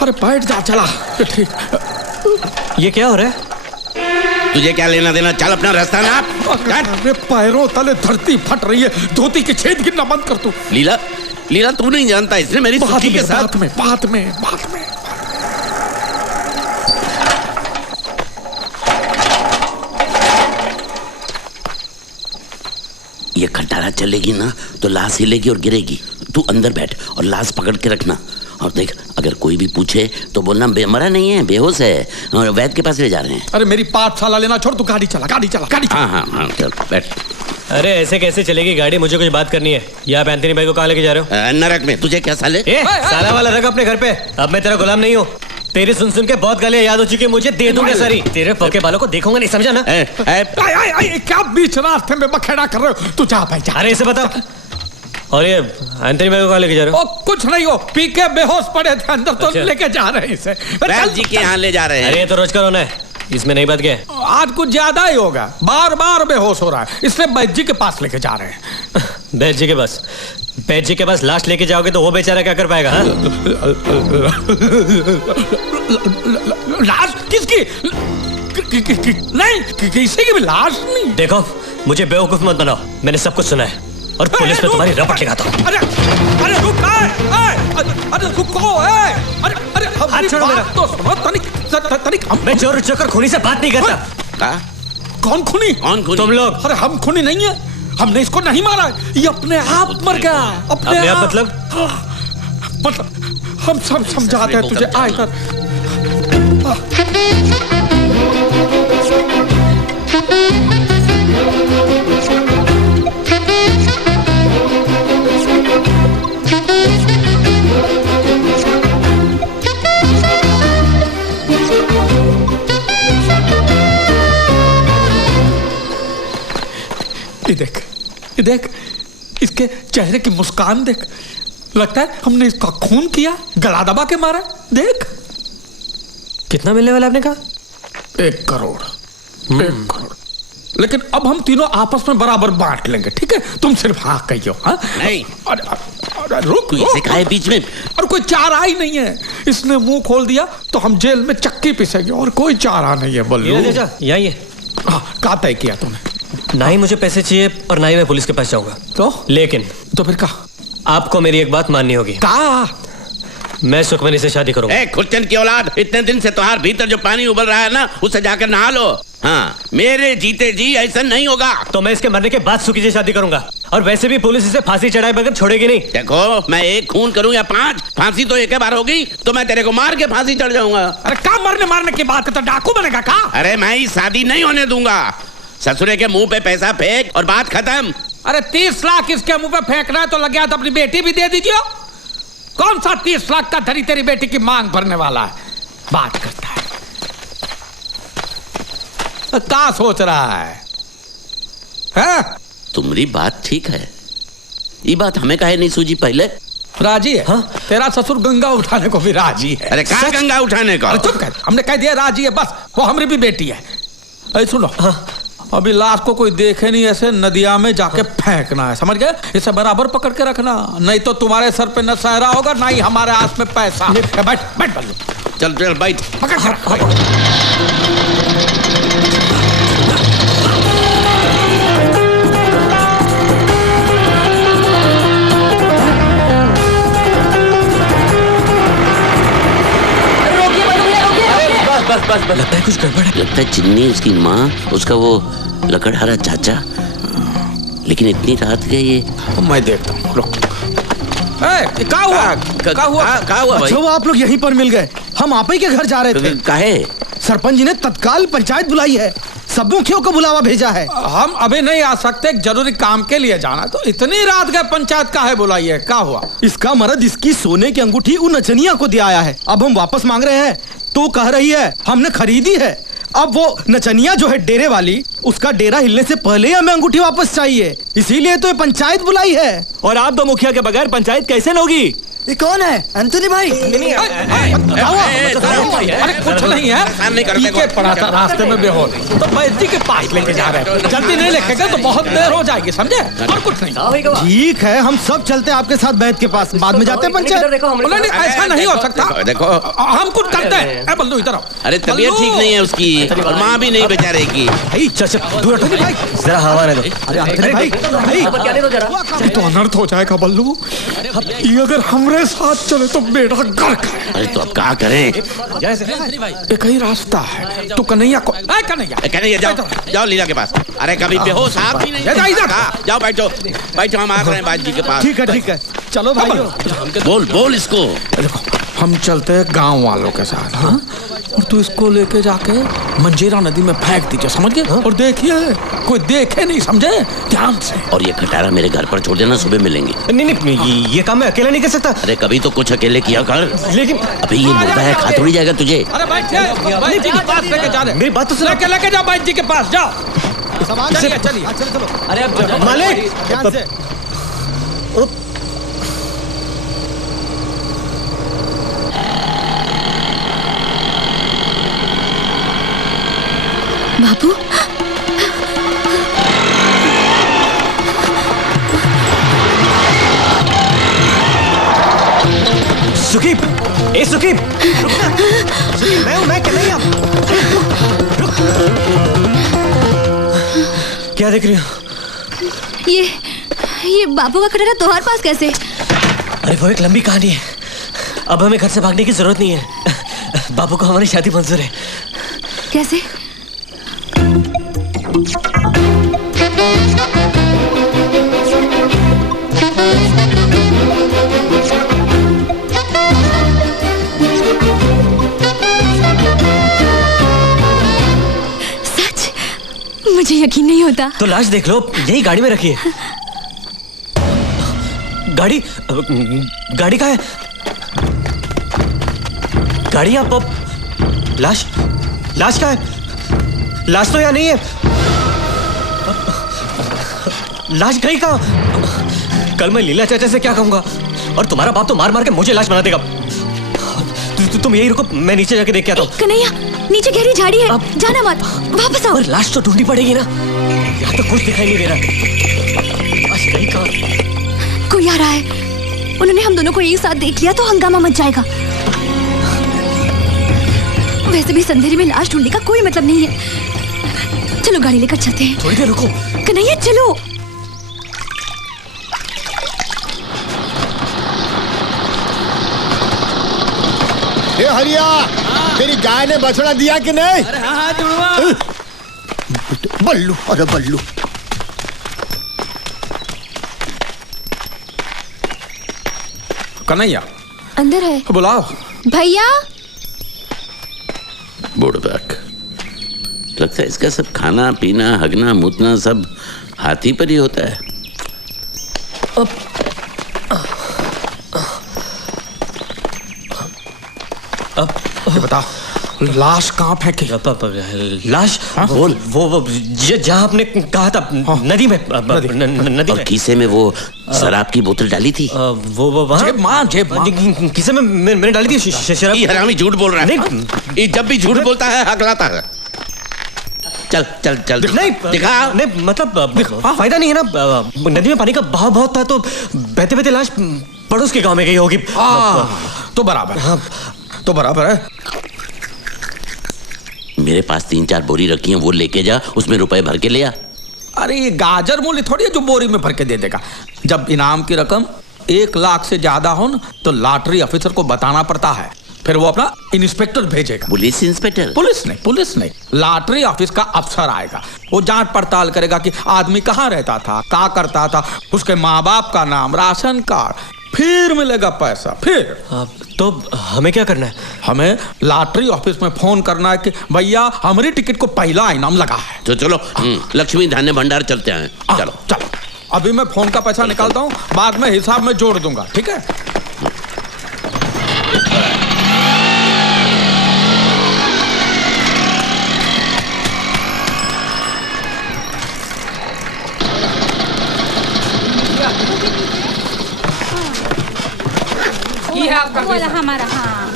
अरे बैठ जा, चला ठीक। ये क्या हो रहा है? तुझे क्या लेना देना, चल अपना रास्ता ना। अरे पैरों तले धरती फट रही है, धोती के छेद गिनना बंद कर तू। लीला, लीला तू नहीं जानता, इसने मेरी सुखी के साथ। बात में ये खटारा चलेगी ना तो लाश हिलेगी और गिरेगी। तू अंदर बैठ और लाश पकड़ के रखना। और देख, अगर कोई भी पूछे तो बोलना मरा नहीं है, बेहोश है और वैद्य के पास ले जा रहे हैं। अरे मेरी पाठशाला लेना छोड़, तू गाड़ी चला। हाँ चल बैठ। अरे ऐसे कैसे चलेगी गाड़ी? मुझे कुछ बात करनी है। या आप एंथनी भाई को कहाँ लेके जा रहे हो? नरक में। तुझे क्या साले? साला वाला रख अपने घर पे। अब मैं तेरा गुलाम नहीं हूँ। तेरी सुन सुन के बहुत गालियां याद हो चुकी है मुझे, दे दूंगा सारी। तेरे पोके बालों को देखूंगा नहीं, समझा ना? क्या बीच रास्ते में बखेड़ा कर रहे हो? तू जा भाई जा। अरे इसे बताओ। और ये एंथनी भाई को कहाँ लेके जा रहे हो? कुछ नहीं हो, पी के बेहोश पड़े थे अंदर, तो लेके जा रहे हैं इसे। वैद्य जी के यहाँ ले जा रहे हैं। अरे ये तो रोज का रोना है, इसमें नई बात क्या है? आज कुछ ज्यादा ही होगा, बार बार बेहोश हो रहा है, इसलिए वैद्य जी के पास लेके जा रहे हैं। वैद्य जी के पास? वैद्य जी के पास लाश लेके जाओगे तो वो बेचारा क्या कर पाएगा? लाश किसकी? नहीं, किसी की भी लाश नहीं। देखो, मुझे बेवकूफ मत बनाओ, मैंने सब कुछ सुना है और पुलिस में तुम्हारी रपट लगाता हूँ। अरे रुक, अरे रुको, अरे हाथ छोड़ो मेरा। तो सुनो तनिक। मैं चोर चक्कर खूनी से बात नहीं करता। कौन खूनी? तुम लोग। अरे हम खूनी नहीं है, हमने इसको नहीं मारा, ये अपने आप मर गया। अपने आप मतलब हम सब समझाते हैं तुझे। आए कर ये देख, इसके चेहरे की मुस्कान देख, लगता है हमने इसका खून किया, गला दबा के मारा। देख। कितना मिलने वाला आपने कहा? 1 करोड़। 1 करोड़। लेकिन अब हम तीनों आपस में बराबर बांट लेंगे, ठीक है? तुम सिर्फ हाँ कहियो। हाँ नहीं। अरे रुक, इसे काहे बीच में? और कोई चारा ही नहीं है, इसने मुंह खोल दिया तो हम जेल में चक्की पीसेंगे, और कोई चारा नहीं है। बल्लू यही है। क्या तय किया तूने? ना ही मुझे पैसे चाहिए और ना ही मैं पुलिस के पास जाऊंगा। लेकिन तो फिर क्या? आपको मेरी एक बात माननी होगी। मैं सुखमनी से शादी करूंगा। खुर्चन की औलाद, इतने दिन से तुम्हारे भीतर जो पानी उबल रहा है ना, उसे जाकर नहा लो। हाँ, मेरे जीते जी ऐसा नहीं होगा। तो मैं इसके मरने के बाद सुखी से शादी करूंगा, और वैसे भी पुलिस इसे फांसी चढ़ाए बगैर छोड़ेगी नहीं। देखो, मैं 1 खून करूं या 5, फांसी तो एक बार होगी, तो मैं तेरे को मार के फांसी चढ़ जाऊंगा। अरे क्या मारने की बात करता, डाकू बनेगा क्या? अरे मैं ही शादी नहीं होने दूंगा। ससुरे के मुंह पे पैसा फेंक और बात खत्म। अरे 30 लाख इसके मुंह पे फेंकना है तो लग गया तो अपनी बेटी भी दे दीजिए। कौन सा 30 लाख का धरी तेरी बेटी की मांग भरने वाला है? बात करता है, क्या सोच रहा है? तुम्हारी बात ठीक है, ये बात हमें काहे नहीं सूझी पहले? राजी है। हाँ? तेरा ससुर गंगा उठाने को भी राजी है। अरे कहाँ गंगा उठाने का? चुप कर, हमने कह दिया राजी है, बस। वो हमारी भी बेटी है। सुनो, अभी लाश को कोई देखे नहीं, ऐसे नदिया में जाके फेंकना है, समझ गए? इसे बराबर पकड़ के रखना, नहीं तो तुम्हारे सर पे न सहरा होगा, ना ही हमारे हाथ में पैसा। बैठ बैठ बल्लू। चल बैठ, पकड़। बस लगता है कुछ गड़बड़ है। लगता है चिन्नी, उसकी माँ, उसका वो लकड़हारा चाचा। लेकिन इतनी रात गई ये। मैं देखता हूँ, रुक। क्या हुआ भाई? अच्छा, वो आप लोग यहीं पर मिल गए। हम आप ही के घर जा रहे थे। काहे? सरपंच जी ने तत्काल पंचायत बुलाई है, सब मुखियों को बुलावा भेजा है। हम अभी नहीं आ सकते, जरूरी काम के लिए जाना। तो इतनी रात गए पंचायत काहे बुलाई है? क्या हुआ? इसका मर्द इसकी सोने की अंगूठी उन नचनिया को दिया आया है। अब हम वापस मांग रहे हैं तो कह रही है हमने खरीदी है। अब वो नचनिया जो है डेरे वाली, उसका डेरा हिलने से पहले हमें अंगूठी वापस चाहिए, इसीलिए तो ये पंचायत बुलाई है। और आप 2 मुखिया के बगैर पंचायत कैसे होगी? ये कौन है? एंथोनी भाई? अरे कुछ नहीं है, पी के पड़ा था रास्ते में बेहोश, तो वैद्य के पास लेके जा रहे हैं। जल्दी नहीं लेके गए तो बहुत देर हो जाएगी, समझे? और कुछ नहीं। ठीक है, हम सब चलते हैं आपके साथ वैद्य के पास, बाद में जाते हैं पंचायत। नहीं, ऐसा नहीं हो सकता। देखो हम कुछ करते हैं। बल्लू इधर आओ। अरे तबीयत ठीक नहीं है उसकी और माँ भी नहीं बेचारे की। भाई चल दूर हटो भाई, जरा हवा आने दो। अरे एंथोनी भाई, ये तो अनर्थ हो जाएगा बल्लू, ये अगर हमरे साथ चले तो बेटा गर्क है। अरे तो अब क्या करें? एक ही रास्ता है, तो कन्हैया को कन्हैया जाओ जाओ लीला के पास। अरे कभी बेहोश आप भी नहीं जाओ, बैठो बैठो, हम आ रहे हैं बाजी जी के पास। ठीक है, चलो भाई। बोल इसको। देखो हम चलते हैं गांव वालों के साथ, हाँ? और तू इसको लेके जाके मंजीरा नदी में फेंक दीजिए, समझ गए? और देखिए कोई देखे नहीं, समझे? ध्यान से। और ये खटारा मेरे घर पर छोड़ देना, सुबह मिलेंगे। नहीं, ये काम मैं अकेला नहीं कर सकता। अरे कभी तो कुछ अकेले किया कर। लेकिन अभी ये मुर्दा है, खा थोड़ी जाएगा तुझे। अरे भाई जी के पास लेके जा रहे। मेरी बात तो सुनो। लेके जाओ भाई जी के पास, जाओ। चलिए चलो। अरे अब मालिक ध्यान से। बाबू, सुकीब, ए सुकीब, सुकीब मैं कन्हैया। रुक। क्या देख रही हो? ये बाबू का कटोरा तुम्हारे पास कैसे? अरे वो एक लंबी कहानी है। अब हमें घर से भागने की जरूरत नहीं है। बाबू को हमारी शादी मंजूर है। कैसे? सच? मुझे यकीन नहीं होता। तो लाश देख लो, यही गाड़ी में रखी है। गाड़ी कहाँ है? गाड़ी यहाँ पर। लाश कहाँ है? लाश तो यहाँ नहीं है। लाश गई कहाँ? कल मैं लीला चाचा से क्या कहूंगा? और तुम्हारा बाप तो मार मार के मुझे लाश बना देगा। तुम यही रुको, मैं नीचे जाके देख के आता हूँ। कन्हैया, नीचे गहरी झाड़ी है, जाना मत, वापस आओ। और लाश तो ढूंढनी पड़ेगी ना, यहाँ तो कुछ दिखाई नहीं दे रहा। लाश गई कहाँ? कोई आ रहा है। उन्होंने हम दोनों को एक साथ देख लिया तो हंगामा मच जाएगा। वैसे भी अंधेरे में लाश ढूंढने का कोई मतलब नहीं है। चलो गाड़ी लेकर चलते हैं। थोड़ी देर रुको। कन्हैया चलो। हरिया, तेरी गाय ने बछड़ा दिया कि नहीं? अरे हाँ जुड़वा। बल्लू, अरे बल्लू। कन्हैया अंदर है, बुलाओ। भैया। बुढ़बक, लगता है इसका सब खाना पीना हगना मुतना सब हाथी पर ही होता है। ये बताओ, लाश कहाँ फेंकी? लाश? वो जहाँ आपने कहा था, नदी में। नदी और में। कीसे में वो शराब की बोतल डाली थी। वो वहाँ जेब मां। किसे में मैंने डाली थी शराब। ये हरामी झूठ बोल रहा है। ये जब भी झूठ बोलता है हकलाता है। चल चल चल नहीं दिखा। नहीं, मतलब फायदा नहीं है ना। नदी में पानी का बहाव बहुत था, तो बहते बहते लाश पड़ोस के गांव में गई होगी। तो बराबर। हाँ तो बराबर है। मेरे पास 3-4 बोरी रखी हैं, वो लेके जा, उसमें रुपए भर के ले आ। अरे ये गाजर मूली थोड़ी है जो बोरी में भर के दे देगा। जब इनाम की रकम 1 लाख से ज्यादा हो न, तो लॉटरी ऑफिसर को बताना पड़ता है, फिर वो अपना इंस्पेक्टर भेजेगा। Police inspector? पुलिस नहीं, लॉटरी ऑफिस का अफसर आएगा। वो जांच पड़ताल करेगा कि आदमी कहाँ रहता था, क्या करता था, उसके माँ बाप का नाम, राशन कार्ड, फिर मिलेगा पैसा। फिर तो हमें क्या करना है? हमें लॉटरी ऑफिस में फोन करना है कि भैया हमारी टिकट को पहला इनाम लगा है। तो चलो लक्ष्मी धान्य भंडार चलते हैं। चलो चलो, अभी मैं फोन का पैसा निकालता हूँ, बाद में हिसाब में जोड़ दूंगा, ठीक है? हमारा। हाँ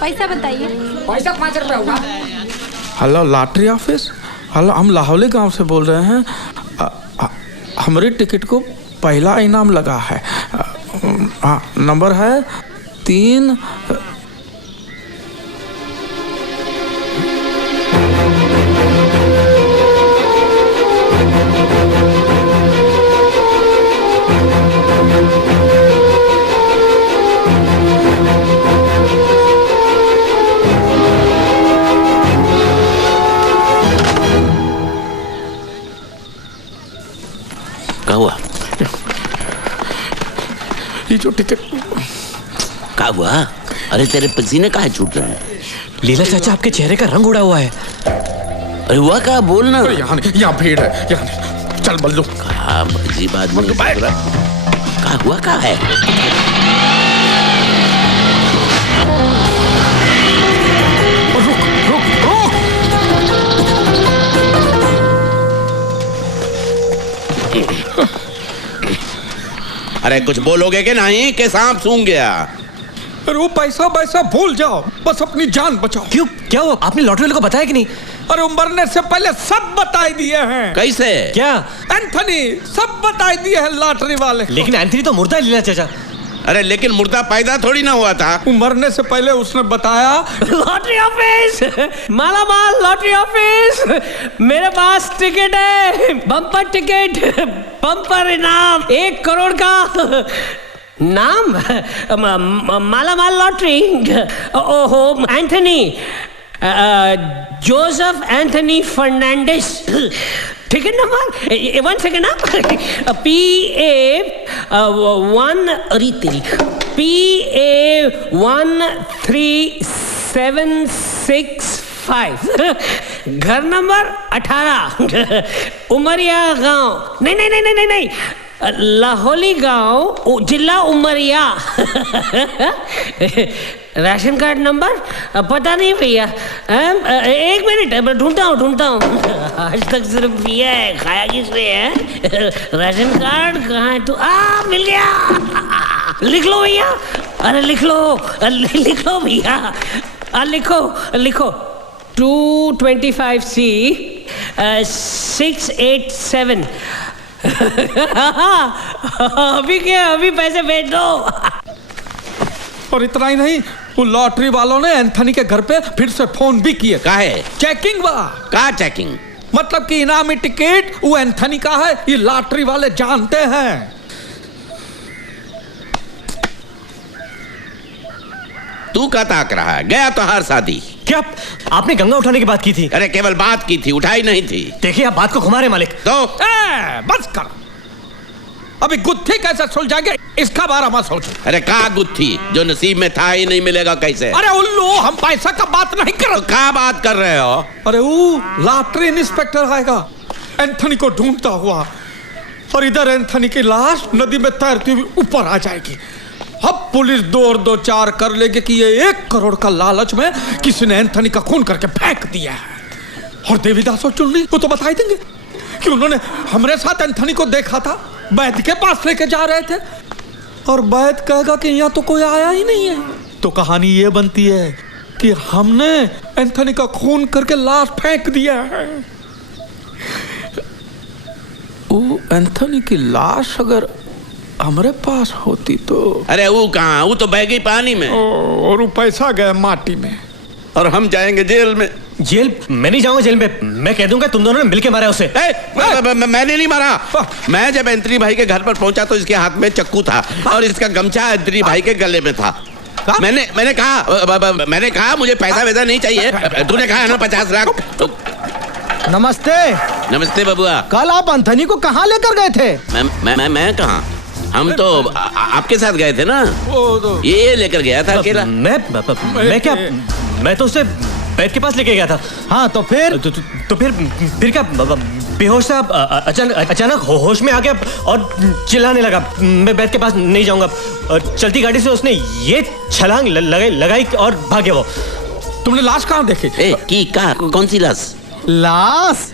पैसा बताइए। पैसा 5 रुपया होगा। Hello lottery office. हेलो, हम लाहौली गांव से बोल रहे हैं। हमारी टिकट को पहला इनाम लगा है। हाँ, नंबर है 3। क्या हुआ? ये जो टिकट क्या हुआ? अरे तेरे पसीने काहे छूट रहे हैं? लीला चाचा, आपके चेहरे का रंग उड़ा हुआ है। अरे हुआ क्या? बोलना। यहाँ नहीं, यहाँ भीड़ है, यहाँ नहीं। चल बल्लू। कहा अजीब आदमी। क्या हुआ? क्या है? रुक रुक रुक। अरे कुछ बोलोगे कि नहीं कि सांप सूंघ गया? अरे वो पैसा वैसा भूल जाओ, बस अपनी जान बचाओ। क्यों? क्या हुआ? आपने लॉटरी वाले को बताया कि नहीं? अरे वो मरने से पहले सब बता दिए हैं। कैसे? क्या? एंथनी सब बता दिए हैं लॉटरी वाले। लेकिन एंथनी तो मुर्दा है लीला चाचा। अरे लेकिन मुर्दा पैदा थोड़ी ना हुआ था। वो मरने से पहले उसने बताया। लॉटरी ऑफिस, मालामाल लॉटरी ऑफिस, मेरे पास टिकट है, बम्पर टिकट, बम्पर इनाम 1 करोड़ का। नाम मालामाल लॉटरी। ओहो, Anthony, Joseph Anthony Fernandes. Ticket number 1 second ना, PA13765, घर नंबर 18, उमरिया गांव। नहीं, लाहौली गांव, जिला उमरिया। राशन कार्ड नंबर पता नहीं भैया। 1 मिनट, ढूंढता हूँ। आज तक सिर्फ पिया है, खाया किसने है? राशन कार्ड कहाँ है? तू मिल गया। लिख लो भैया। अरे लिख लो भैया। लिखो 225C 687। अभी पैसे भेज दो। और इतना ही नहीं, वो लॉटरी वालों ने एंथनी के घर पे फिर से फोन भी किए। काहे? चेकिंग बा। का चेकिंग? मतलब कि इनामी टिकट वो एंथनी का है, ये लॉटरी वाले जानते हैं। तू क्या ताक रहा है? गया तो हर शादी। क्या आपने गंगा उठाने की बात की थी? अरे केवल बात की थी, उठाई नहीं थी। देखिए, आप बात को घुमा रहे मालिक। तो बस कर। अभी गुत्थी कैसे सुलझाएंगे इसका बारे में सोचो। अरे का गुत्थी? जो नसीब में था ही नहीं मिलेगा कैसे? अरे उल्लू, हम पैसा का बात नहीं कर। क्या बात कर रहे हो? अरे वो लॉटरी इंस्पेक्टर आएगा एंथनी को ढूंढता हुआ, और इधर एंथनी की लाश नदी में तैरती हुई ऊपर आ जाएगी। अब पुलिस 2 और 2 4 कर लेगी कि ये 1 करोड़ का लालच में किसी ने एंथनी का खून करके फेंक दिया है। और देवीदास और चुन्नी वो तो बता ही देंगे कि उन्होंने हमारे साथ एंथनी को देखा था, वैद्य के पास लेके जा रहे थे, और वैद्य कहेगा कि यहाँ तो कोई आया ही नहीं है। तो कहानी ये बनती है कि हमने एंथनी का खून करके लाश फेंक दिया है। वो एंथनी की लाश अगर हमारे पास होती तो। अरे वो कहाँ? वो तो बह गई पानी में। और वो पैसा गया माटी में, और हम जाएंगे जेल में। जेल? मैं नहीं जाऊंगा जेल में। मैं कह दूंगा तुम दोनों ने मिलके मारा उसे। मैंने नहीं मारा। मैं जब एंथनी भाई के घर पर पहुंचा तो इसके हाथ में चक्कू था और इसका गमछा एंथनी भाई के गले में था। मैंने कहा मुझे पैसा वैसा नहीं चाहिए। तूने कहा ना 50 लाख। नमस्ते। नमस्ते बबुआ। कल आप एंथनी को कहाँ लेकर गए थे? मैं कहाँ? हम तो आपके साथ गए थे ना। ये लेकर गया था अकेला। मैं क्या? मैं तो उसे बैठ के पास लेके गया था। हाँ तो फिर? तो फिर क्या? बेहोश था, अचानक होश में आ गया और चिल्लाने लगा। मैं बैठ के पास नहीं जाऊंगा। चलती गाड़ी से उसने ये छलांग लगाई और भाग गया वो। तुमने लाश कहाँ देखी? कौन सी लाश? लाश?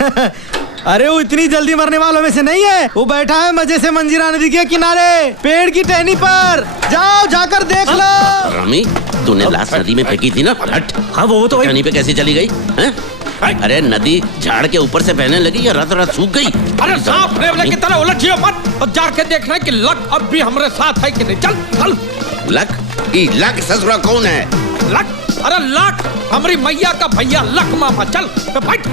अरे वो इतनी जल्दी मरने वालों में से नहीं है, वो बैठा है मजे से मंजीरा नदी के किनारे पेड़ की टहनी पर। जाओ जाकर देख लो। रामी, तूने लाश नदी में फेंकी थी ना? हट। हाँ वो तो टहनी पे कैसे चली गई हैं? अरे नदी झाड़ के ऊपर से बहने लगी या रात रात सूख गई? अरे सांप नेवले की तरह उलझियो मत और जाके देखना कि लक अब भी हमारे साथ है कि नहीं। चल चल। लक? ई लक ससुरा कौन है? लक? अरे लक हमारी मैया का भैया लक मामा। चल बैठ।